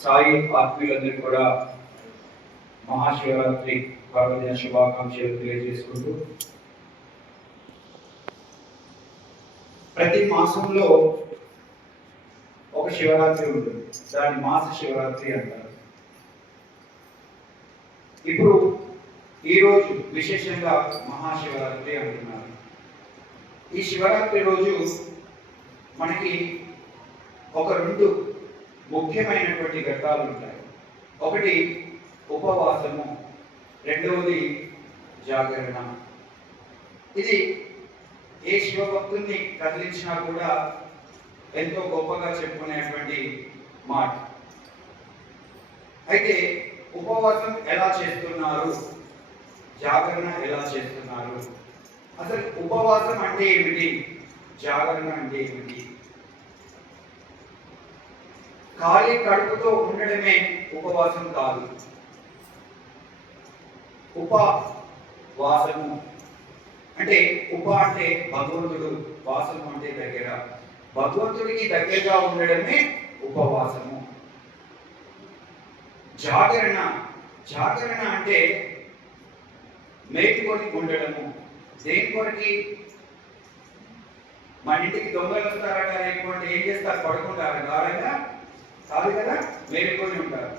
సాయి ఆత్మీయులందరికీ కూడా మహాశివరాత్రి పర్వదిన శుభాకాంక్షలు తెలియజేసుకుంటూ, ప్రతి మాసంలో ఒక శివరాత్రి ఉంటుంది. దాన్ని మాస శివరాత్రి అంటారు. ఇప్పుడు ఈరోజు విశేషంగా మహాశివరాత్రి అంటున్నారు. ఈ శివరాత్రి రోజు మనకి ఒక రెండు ముఖ్యమైనటువంటి ఘట్టాలు ఉంటాయి. ఒకటి ఉపవాసము, రెండవది జాగరణ. ఇది ఏ శివభక్తుల్ని కదిలించినా కూడా ఎంతో గొప్పగా చెప్పుకునేటువంటి మాట. అయితే ఉపవాసం ఎలా చేస్తున్నారు, జాగరణ ఎలా చేస్తున్నారు, అసలు ఉపవాసం అంటే ఏమిటి, జాగరణ అంటే ఏమిటి? ఖాళీ కడుపుతో ఉండడమే ఉపవాసం కాదు. ఉపవాసము అంటే ఉప అంటే భగవంతుడు, వాసము అంటే దగ్గర. భగవంతుడికి దగ్గరగా ఉండడమే ఉపవాసము. జాగరణ, జాగరణ అంటే మేలుకొని ఉండడము. దేని కొరకి? మన ఇంటికి దొంగలు వస్తారట, లేకపోతే ఏం చేస్తారు, పడుకుంటారు గాఢంగా కాదు కదా, మేలుకొని ఉంటారు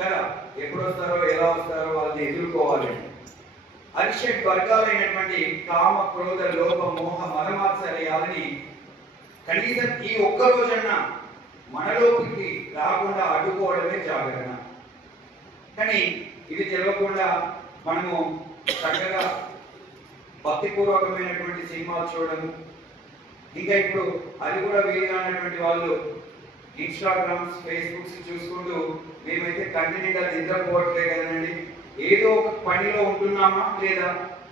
కదా. ఎప్పుడు వస్తారో ఎలా వస్తారో వాళ్ళని ఎదుర్కోవాలి. అరిషడ్ వర్గాలైనటువంటి కామ, క్రోధ, లోభ, మోహ, మదమాత్సర్యాలని కనీసం ఈ ఒక్క రోజన్నా మనలోకి రాకుండా అడ్డుకోవడమే జాగరణ. కానీ ఇది తెలియకుండా మనము చక్కగా భక్తిపూర్వకమైనటువంటి సినిమాలు చూడము, ఇంకా ఇప్పుడు అది కూడా వీలుగానటువంటి వాళ్ళు ఇన్స్టాగ్రామ్స్, ఫేస్బుక్స్ చూసుకుంటూ మేమైతే కంటిన్యూగా నిద్రపోవట్లే కదండి, ఏదో ఒక పనిలో ఉంటున్నామా లేదా,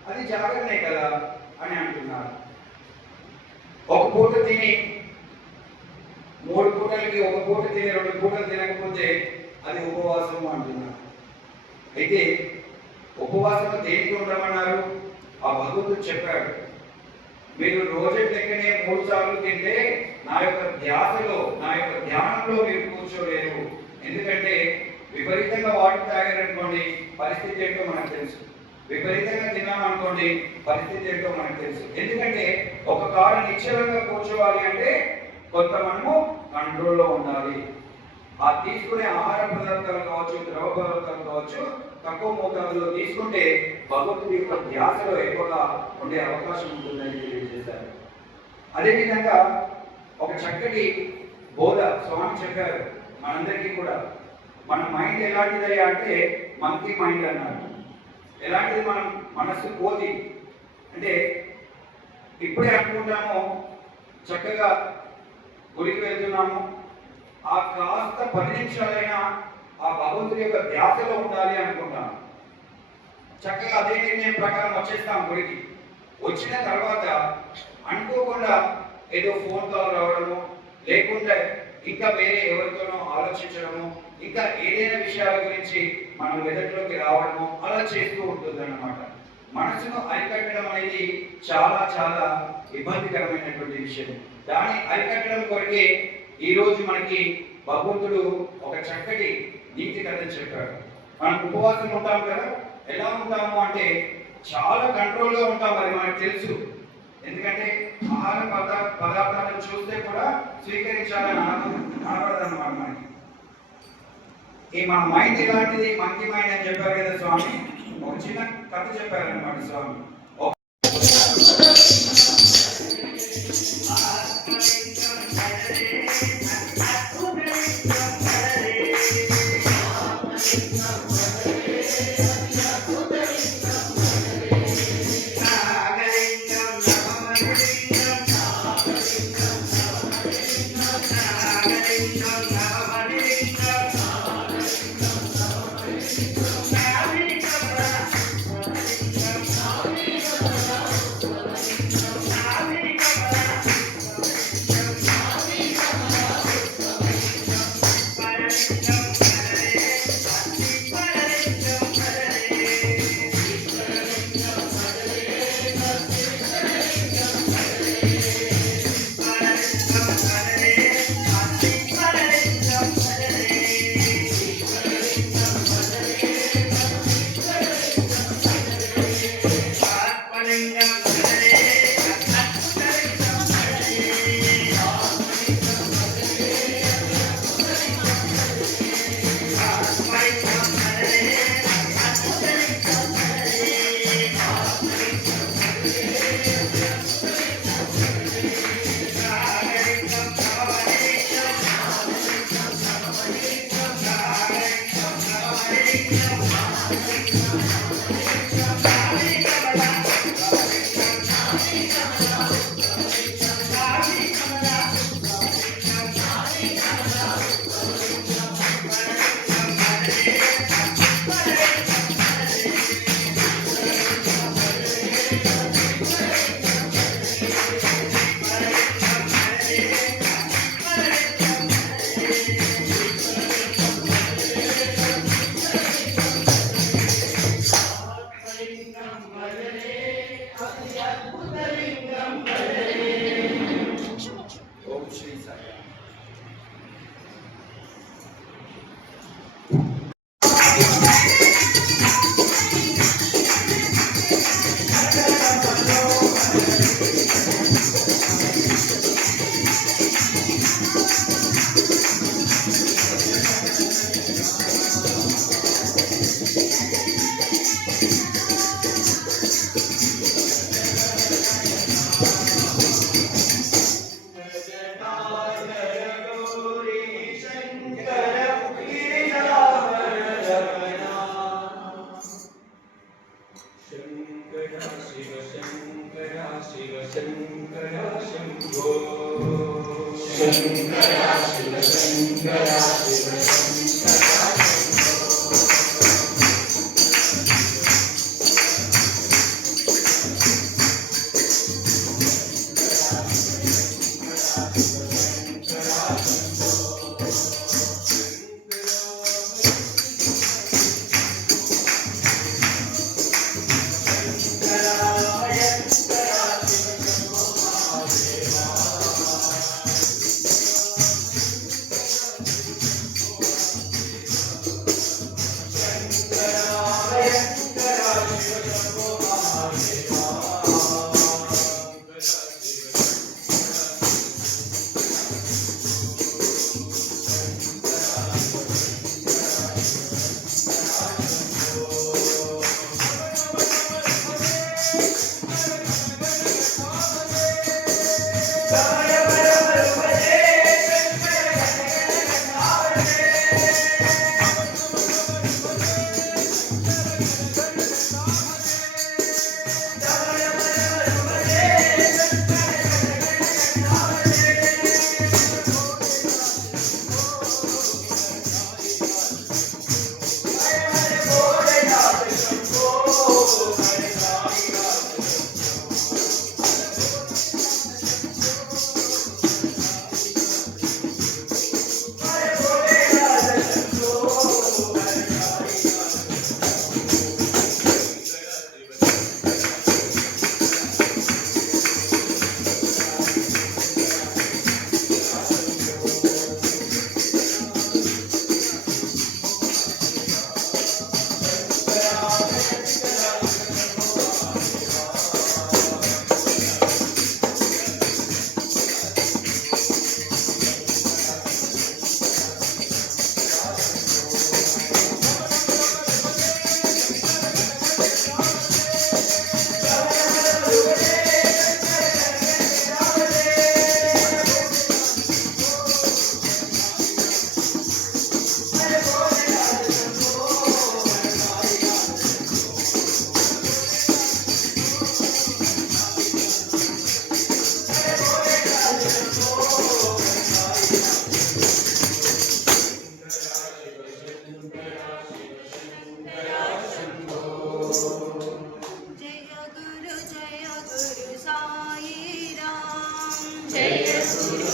అది జాగరణే కదా అని అంటున్నారు. ఒక పూట తిని 3 పూటలకి, ఒక పూట తిని 2 పూటలు తినకపోతే అది ఉపవాసము అంటున్నారు. అయితే ఉపవాసం దేనికి ఉండమన్నారు? ఆ భగవంతుడు చెప్పాడు, మీరు రోజు లెక్కనే 3 సార్లు తింటే నా యొక్క ధ్యాసలో, నా యొక్క ధ్యానంలో మీరు కూర్చోలేరు. ఎందుకంటే విపరీతంగా వాటర్ తాగారనుకోండి, పరిస్థితి ఏంటో మనకు తెలుసు. విపరీతంగా తిన్నామనుకోండి, పరిస్థితి ఏంటో మనకు తెలుసు. ఎందుకంటే ఒక కాడ నిశ్చలంగా కూర్చోవాలి అంటే కొంత మనము కంట్రోల్లో ఉండాలి. ఆ తీసుకునే ఆహార పదార్థాలు కావచ్చు, ద్రవ పదార్థాలు కావచ్చు, తక్కువ మోతాదులో తీసుకుంటే భగవంతుడి యొక్క ధ్యాసలో ఎక్కువగా ఉండే అవకాశం ఉంటుందని తెలియజేశారు. అదేవిధంగా ఒక చక్కటి బోధ స్వామి చెప్పారు మనందరికీ కూడా. మన మైండ్ ఎలాంటిది అంటే మంకీ మైండ్ అన్నారు. ఎలాంటిది? మనం మనస్సు కోతి. అంటే ఇప్పుడే అనుకుంటాము చక్కగా గుడికి వెళ్తున్నాము, ఆ కాస్త 10 నిమిషాలైనా ఆ భగవంతుడి యొక్క ధ్యాసలో ఉండాలి అనుకుంటాము. చక్కగా అదే నిర్ణయం ప్రకారం వచ్చేస్తాం గుడికి. వచ్చిన తర్వాత అనుకోకుండా ఏదో ఫోన్ కాల్ రావడము, లేకుంటే ఇంకా వేరే ఎవరితోనో ఆలోచించడము, ఇంకా ఏదైనా విషయాల గురించి మన మెదడులోకి రావడము అలా చేస్తూ ఉంటుంది అన్నమాట. మనసును అరికట్టడం అనేది చాలా చాలా ఇబ్బందికరమైనటువంటి విషయం. దాన్ని అరికట్టడం కొరకే ఈరోజు మనకి భగవంతుడు ఒక చక్కటి నీతి కథను చెప్పాడు. మనం ఉపవాసం ఉంటాం కదా, ఎలా ఉంటాము అంటే చాలా కంట్రోల్గా ఉంటాం. అది మనకు తెలుసు. ఎందుకంటే ఆహార పదార్థాలను చూస్తే కూడా స్వీకరించాలని అనపడదన్నమాట మనకి. ఈ మన మైండ్ ఎలాంటిది, మంకీ మైండ్ అని చెప్పారు కదా స్వామి. ఒక చిన్న కథ చెప్పారన్నమాట స్వామి. साई राम जय गुरु साई राम जय गुरु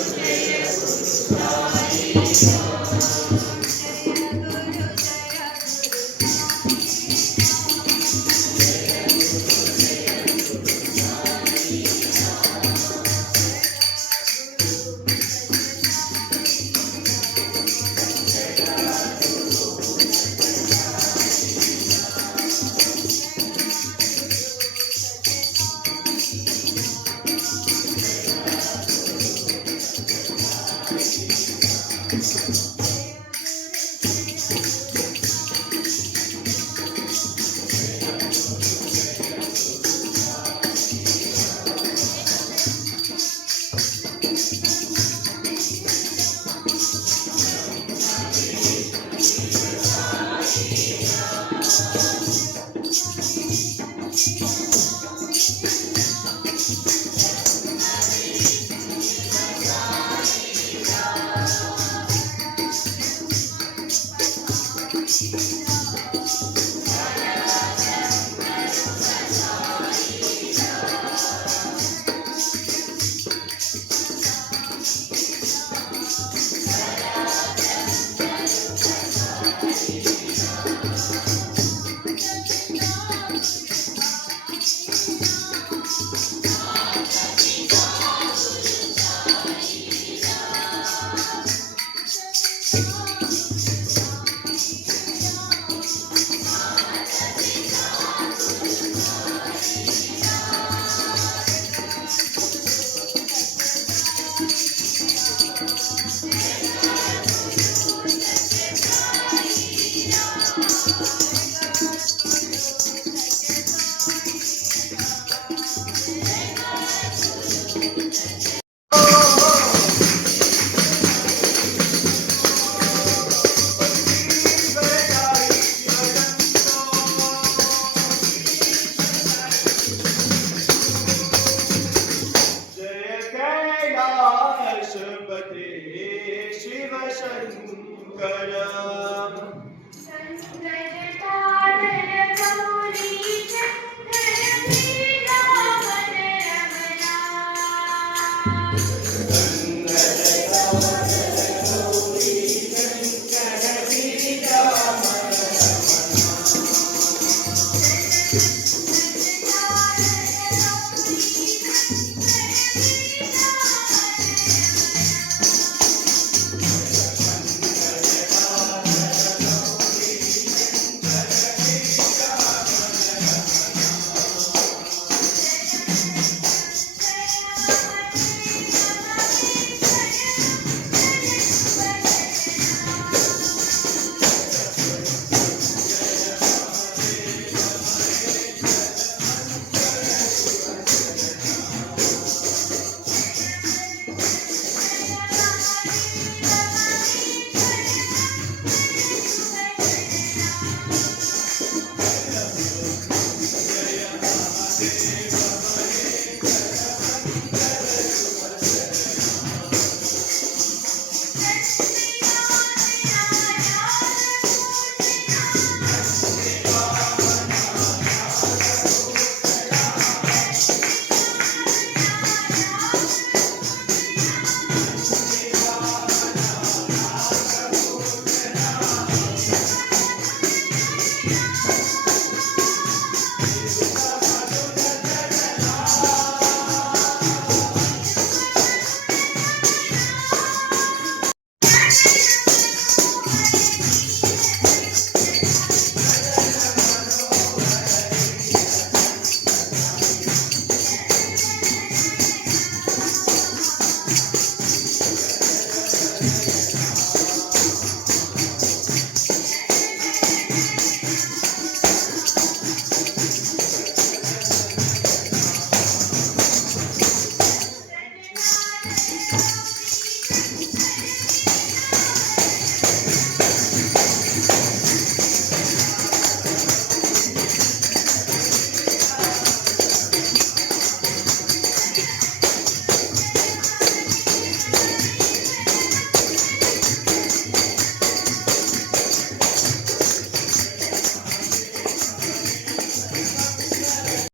शिव शंकर